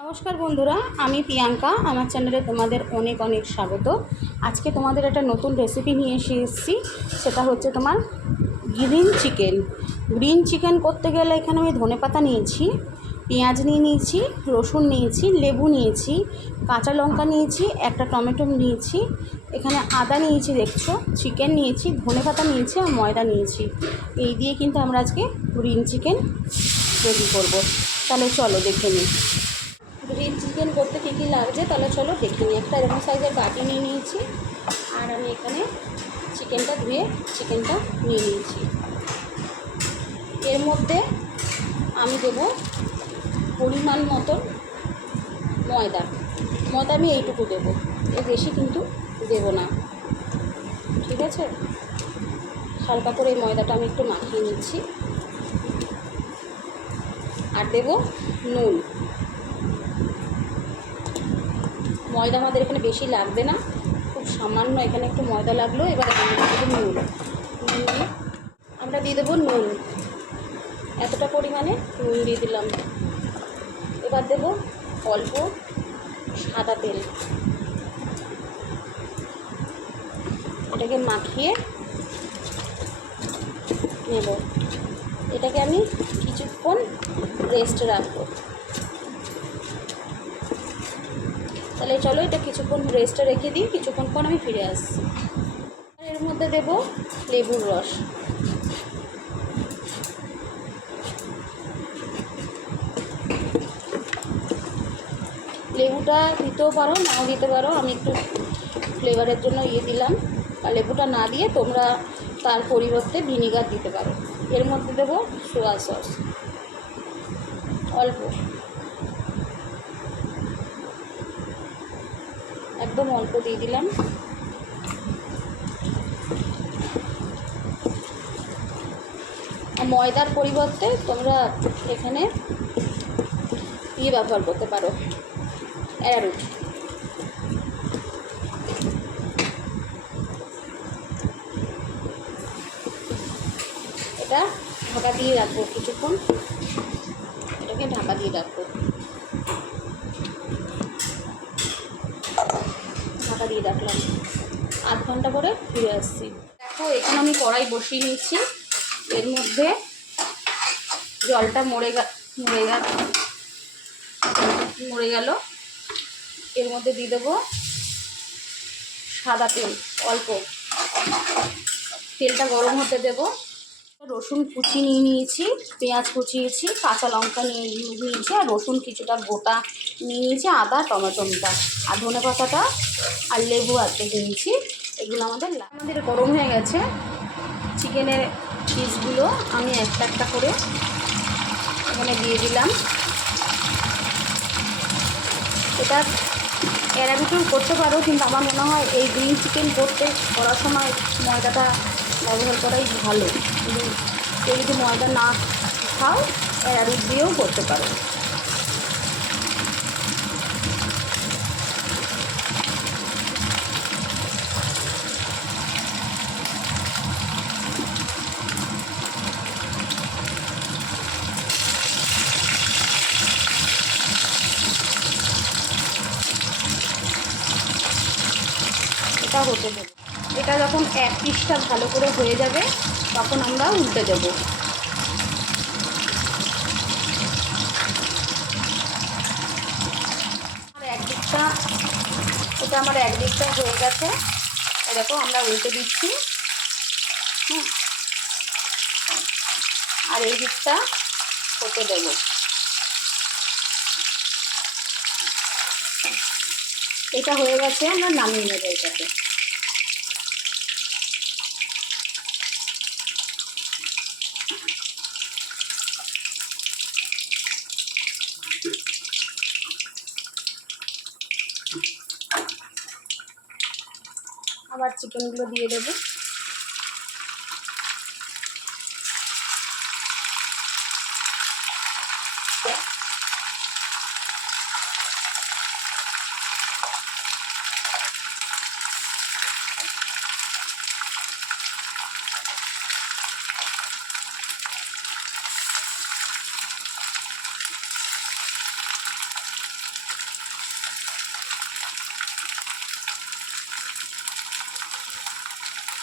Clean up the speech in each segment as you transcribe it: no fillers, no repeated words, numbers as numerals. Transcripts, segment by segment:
নমস্কার বন্ধুরা, আমি প্রিয়াঙ্কা। আমার চ্যানেলে তোমাদের অনেক অনেক স্বাগত। আজকে তোমাদের একটা নতুন রেসিপি নিয়ে এসেছি। সেটা হচ্ছে তোমার গ্রিন চিকেন করতে গেলে এখানে আমি ধনেপাতা নিয়েছি, পেঁয়াজ নিয়েছি, রসুন নিয়েছি, লেবু নিয়েছি, কাঁচা লঙ্কা নিয়েছি, একটা টমেটো নিয়েছি, এখানে আদা নিয়েছি, দেখছো, চিকেন নিয়েছি, ধনেপাতা নিয়েছি আর ময়দা নিয়েছি। এই দিয়ে কিন্তু আমরা আজকে গ্রিন চিকেন রেডি করব। তাহলে চলো দেখে নিই গ্রিন চিকেন করতে কী কী লাগছে। তাহলে চলো দেখে নিই। একটা এরকম সাইজের বাটি নিয়ে নিয়েছি, আর আমি এখানে চিকেনটা ধুয়ে চিকেনটা নিয়ে নিয়েছি। এর মধ্যে আমি দেব পরিমাণ মতন ময়দা। আমি এইটুকু দেবো, এর বেশি কিন্তু দেব না, ঠিক আছে। হালকা করে এই ময়দাটা আমি একটু মাখিয়ে নিচ্ছি। আর দেব নুন। ময়দা আমাদের এখানে বেশি লাগবে না, খুব সামান্য এখানে একটু ময়দা লাগলো। এবার এখানে দিয়ে দেবো নুন। আমরা দিয়ে দেবো নুন, এতটা পরিমাণে নুন দিয়ে দিলাম। এবার দেবো অল্প সাদা তেল। এটাকে মাখিয়ে নেব। এটাকে আমি কিছুক্ষণ রেস্টে রাখবো। তাহলে চলো এটা কিছুক্ষণ রেস্টে রেখে দিই, কিছুক্ষণ পর আমি ফিরে আসছি। আর এর মধ্যে দেব লেবুর রস। লেবুটা দিতেও পারো, নাও দিতে পারো। আমি একটু ফ্লেভারের জন্য দিলাম। আর লেবুটা না দিয়ে তোমরা তার পরিবর্তে ভিনিগার দিতে পারো। এর মধ্যে দেবো সোয়া সস অল্প, একদম অল্প দিয়ে দিলাম। ময়দার পরিবর্তে তোমরা এখানে ব্যবহার করতে পারো, অ্যারারুট। এটা ঢাকা দিয়ে রাখবো কিছুক্ষণ। এটাকে ঢাকা দিয়ে রাখবো, ঢাকা দিয়ে রাখলাম। আধ ঘন্টা পরে ফিরে আসছি। দেখো এখানে আমি কড়াই বসিয়ে নিচ্ছি। এর মধ্যে জলটা মরে গেল। এর মধ্যে দিয়ে দেবো সাদা তেল অল্প। তেলটা গরম হতে দেব। রসুন কুচি নিয়ে নিয়েছি, পেঁয়াজ কুচিয়েছি, কাঁচা লঙ্কা নিয়েছি, আর রসুন কিছুটা গোটা নিয়ে নিয়েছি, আদা, টমেটোটা, আর ধনেপাতাটা আর লেবু আধেক নিয়েছি। এগুলো আমাদের গরম হয়ে গেছে। চিকেনের পিসগুলো আমি একটা একটা করে এখানে দিয়ে দিলাম। এটা অ্যারাবিকও করতে পারো, কিন্তু আমার মনে হয় এই গ্রিন চিকেন করার সময় ময়দাটা ব্যবহার করাই ভালো। কিন্তু কেউ যদি ময়দা না খাও, অ্যারাবিক দিয়েও করতে পারো। এটা হতে দেবো। এটা যখন এক পিসটা ভালো করে হয়ে যাবে তখন আমরা উল্টে দেবো। আমার একদিকটা হয়ে গেছে। দেখো আমরা উল্টে দিচ্ছি। আর এই দিকটা হতে দেবো। এটা হয়ে গেছে, আমরা নামিয়ে নেবো এটাকে। আবার চিকেনগুলো দিয়ে দেবো।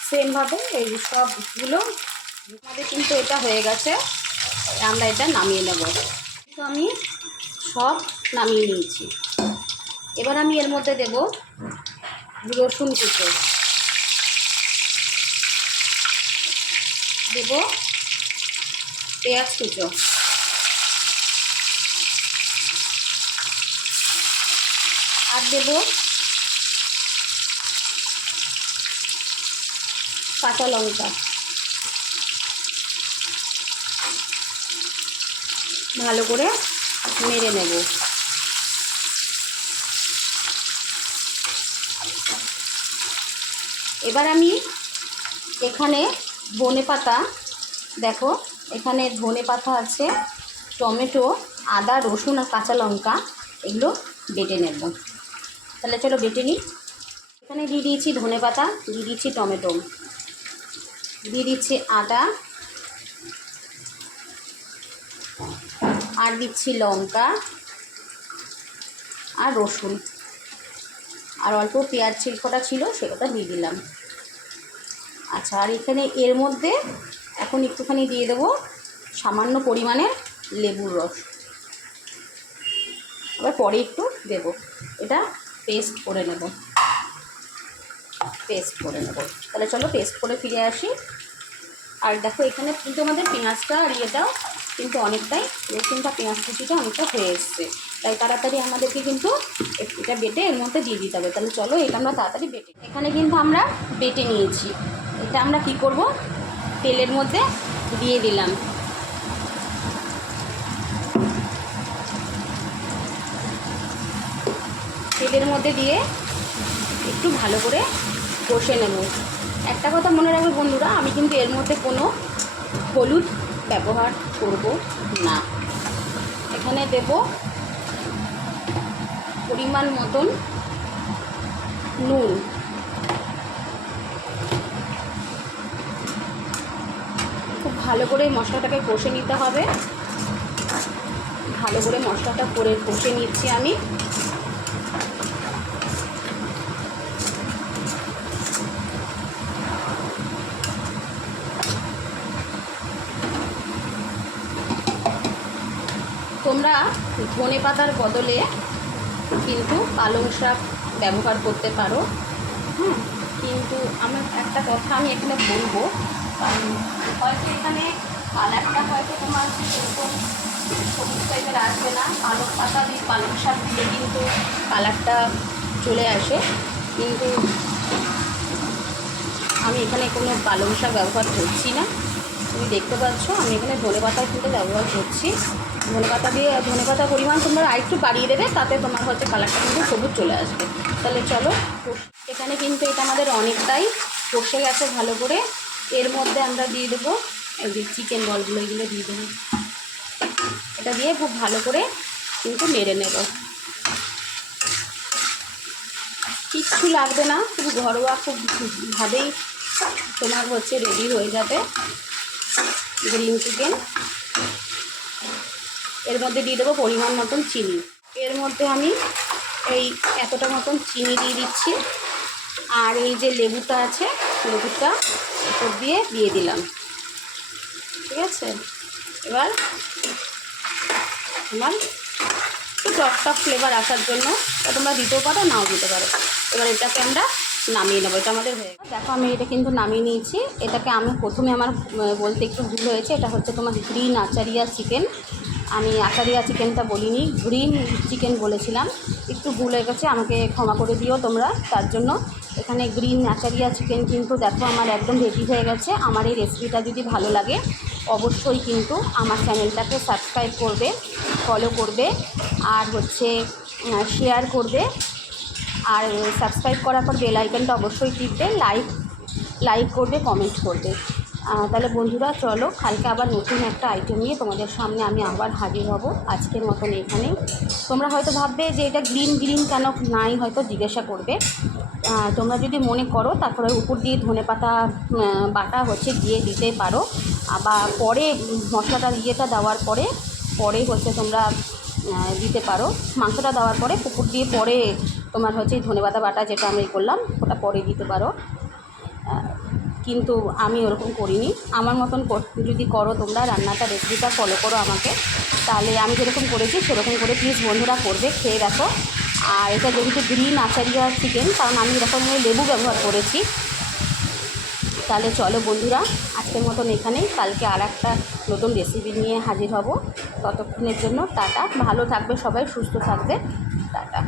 সেমভাবে এই সবগুলো আমাদের কিন্তু এটা হয়ে গেছে। আমরা এটা নামিয়ে নেব। তো আমি সব নামিয়ে নিয়েছি। এবার আমি এর মধ্যে দেব রসুন কুচো, দেব পেঁয়াজ কুচো, আর দেব কাঁচা লঙ্কা। ভালো করে নেড়ে নেব। এবার আমি এখানে ধনেপাতা, দেখো এখানে ধনেপাতা আছে, টমেটো, আদা, রসুন আর কাঁচা লঙ্কা, এগুলো বেটে নেব। তাহলে চলো বেটে নিই। এখানে দিয়ে দিয়েছি ধনেপাতা, দিয়ে দিচ্ছি টমেটো, দিয়ে দিচ্ছি আদা, আর দিচ্ছি লঙ্কা আর রসুন, আর অল্প পেঁয়াজ ছিলকোটা ছিল সেটা দিয়ে দিলাম। আচ্ছা, আর এখানে এর মধ্যে এখন একটুখানি দিয়ে দেবো সামান্য পরিমাণের লেবুর রস, আবার পরে একটু দেব। এটা পেস্ট করে নেব, তাহলে চলো পেস্ট করে ফিরে আসি। আর দেখো এখানে কিন্তু আমাদের পেঁয়াজটা আর ইয়েটাও কিন্তু অনেকটাই, রসুনটা পেঁয়াজ কুচিটা অনেকটা হয়ে এসছে, তাই তাড়াতাড়ি আমাদেরকে কিন্তু এটা বেটে এর মধ্যে দিয়ে দিতে হবে। তাহলে চলো এটা আমরা তাড়াতাড়ি বেটে, এখানে কিন্তু আমরা বেটে নিয়েছি। এটা আমরা কি করব, তেলের মধ্যে দিয়ে দিলাম। তেলের মধ্যে দিয়ে একটু ভালো করে কষে নেব। একটা কথা মনে রাখবে বন্ধুরা, আমি কিন্তু এর মধ্যে কোনো হলুদ ব্যবহার করব না। এখানে দেব পরিমাণ মতন নুন, খুব ভালো করে মশলাটাকে কষে নিতে হবে। ভালো করে মশলাটা করে কষে নিচ্ছি আমি। তোমরা ধনেপাতার বদলে কিন্তু পালং শাক ব্যবহার করতে পারো। কিন্তু আমার একটা কথা আমি এখানে বলবো, কারণ হয়তো এখানে কালারটা হয়তো তোমার সেরকম সবুজ টাইপের আসবে না। পালং পাতা দিয়ে পালং শাক দিলে কিন্তু কালারটা চলে আসে, কিন্তু আমি এখানে কোনো পালং শাক ব্যবহার করছি না। তুমি দেখতে পাচ্ছ আমি এখানে ধনেপাতা কিন্তু ব্যবহার করছি। ধনেপাতা পরিমাণ তোমরা আরেকটু বাড়িয়ে দেবে, তাতে তোমার হচ্ছে কালারটা কিন্তু সবুজ চলে আসবে। তাহলে চলো, এখানে কিন্তু এটা আমাদের অনেকটাই কষে গেছে ভালো করে। এর মধ্যে আমরা দিয়ে দেবো এই যে চিকেন বলগুলো, এগুলো দিয়ে দেবো। এটা দিয়ে খুব ভালো করে কিন্তু নেড়ে নেব। কিচ্ছু লাগবে না, খুব ঘরোয়া খুব ভাবেই তোমার হচ্ছে রেডি হয়ে যাবে গ্রিন চিকেন। এর মধ্যে দিয়ে দেবো পরিমাণ মতন চিনি। এর মধ্যে আমি এই এতটা মতন চিনি দিয়ে দিচ্ছি, আর এই যে লেবুটা আছে লেবুটা উপর দিয়ে দিলাম। ঠিক আছে, এবার তোমার একটু টক ফ্লেভার আসার জন্য তোমরা দিতেও পারো, নাও দিতে পারো। এবার এটাকে আমরা নামিয়ে নেবো। এটা আমাদের হয়ে গেছে। দেখো আমি এটা কিন্তু নামিয়ে নিয়েছি। এটাকে আমি প্রথমে আমার বলতে একটু ভুল হয়েছে, এটা হচ্ছে তোমার গ্রিন আচারিয়া চিকেন। আমি আচারিয়া চিকেনটা বলিনি, গ্রিন চিকেন বলেছিলাম, একটু ভুল হয়ে গেছে, আমাকে ক্ষমা করে দিও তোমরা তার জন্য। এখানে গ্রিন আচারিয়া চিকেন কিন্তু দেখো আমার একদম রেডি হয়ে গেছে। আমার এই রেসিপিটা যদি ভালো লাগে অবশ্যই কিন্তু আমার চ্যানেলটাকে সাবস্ক্রাইব করবে, ফলো করবে, আর হচ্ছে শেয়ার করবে, আর সাবস্ক্রাইব করার পর বেল আইকনটা অবশ্যই টিপবে, লাইক করবে, কমেন্ট করবে। তাহলে বন্ধুরা চলো, কালকে আবার নতুন একটা আইটেম নিয়ে তোমাদের সামনে আমি আবার হাজির হব। আজকের মতন এখানে। তোমরা হয়তো ভাববে যে এটা গ্রিন কেন নাই, হয়তো জিজ্ঞাসা করবে। তোমরা যদি মনে করো তারপরে উপর দিয়ে ধনেপাতা বাটা হচ্ছে দিয়ে দিতে পারো, আবার পরে মশলাটা দেওয়ার পরে হচ্ছে তোমরা দিতে পারো। মাংসটা দেওয়ার পরে পুকুর দিয়ে পরে তোমার হচ্ছে ধনেপাতা বাটা যেটা আমি করলাম ওটা পরে দিতে পারো। কিন্তু আমি ওরকম করিনি। আমার মতন যদি করো তোমরা রান্নাটা, রেসিপিটা ফলো করো আমাকে, তাহলে আমি যেরকম করেছি সেরকম করে প্লিজ বন্ধুরা করবে, খেয়ে দেখো। আর এটা যেহেতু গ্রিন আচারিয়া চিকেন, কারণ আমি এরকম লেবু ব্যবহার করেছি। তাহলে চলো বন্ধুরা, আজকের মতন এখানেই, কালকে আর একটা নতুন রেসিপি নিয়ে হাজির হব। ততক্ষণের জন্য টাটা, ভালো থাকবে সবাই, সুস্থ থাকবে, টাটা।